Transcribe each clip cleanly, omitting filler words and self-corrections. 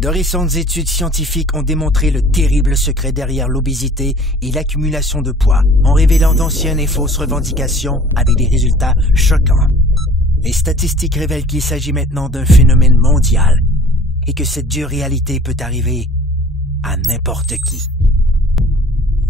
De récentes études scientifiques ont démontré le terrible secret derrière l'obésité et l'accumulation de poids, en révélant d'anciennes et fausses revendications avec des résultats choquants. Les statistiques révèlent qu'il s'agit maintenant d'un phénomène mondial et que cette dure réalité peut arriver à n'importe qui.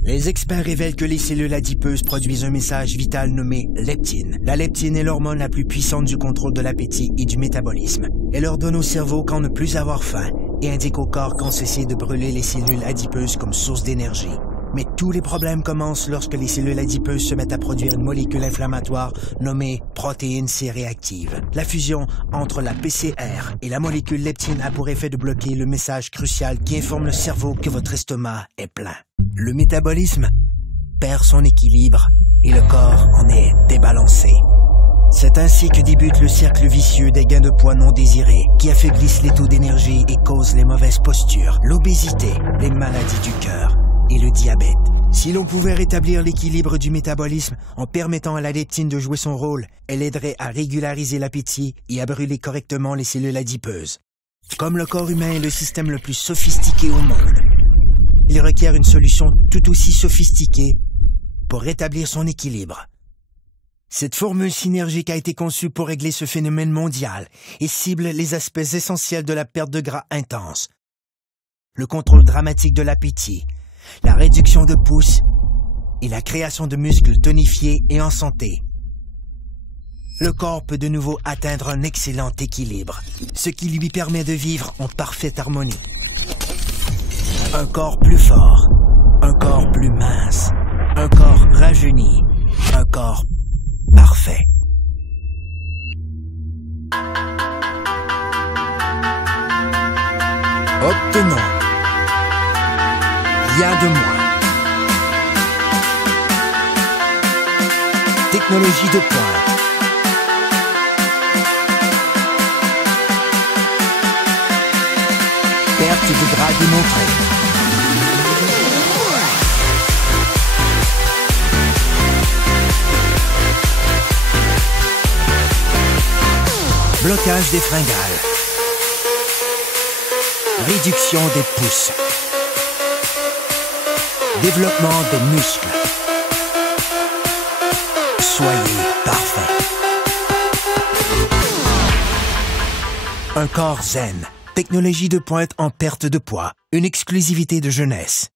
Les experts révèlent que les cellules adipeuses produisent un message vital nommé leptine. La leptine est l'hormone la plus puissante du contrôle de l'appétit et du métabolisme. Elle ordonne au cerveau quand ne plus avoir faim et indique au corps quand cesser de brûler les cellules adipeuses comme source d'énergie. Mais tous les problèmes commencent lorsque les cellules adipeuses se mettent à produire une molécule inflammatoire nommée protéine C réactive. La fusion entre la PCR et la molécule leptine a pour effet de bloquer le message crucial qui informe le cerveau que votre estomac est plein. Le métabolisme perd son équilibre et le corps en est débalancé. C'est ainsi que débute le cercle vicieux des gains de poids non désirés qui affaiblissent les taux d'énergie et causent les mauvaises postures, l'obésité, les maladies du cœur et le diabète. Si l'on pouvait rétablir l'équilibre du métabolisme en permettant à la leptine de jouer son rôle, elle aiderait à régulariser l'appétit et à brûler correctement les cellules adipeuses. Comme le corps humain est le système le plus sophistiqué au monde, il requiert une solution tout aussi sophistiquée pour rétablir son équilibre. Cette formule synergique a été conçue pour régler ce phénomène mondial et cible les aspects essentiels de la perte de gras intense, le contrôle dramatique de l'appétit, la réduction de pouces et la création de muscles tonifiés et en santé. Le corps peut de nouveau atteindre un excellent équilibre, ce qui lui permet de vivre en parfaite harmonie. Un corps plus fort, un corps plus mince, un corps rajeuni, un corps parfait. Obtenons rien de moins. Technologie de pointe. Perte de gras démontrée. Blocage des fringales. Réduction des pouces. Développement des muscles. Soyez parfait. Un corps zen. Technologie de pointe en perte de poids. Une exclusivité de jeunesse.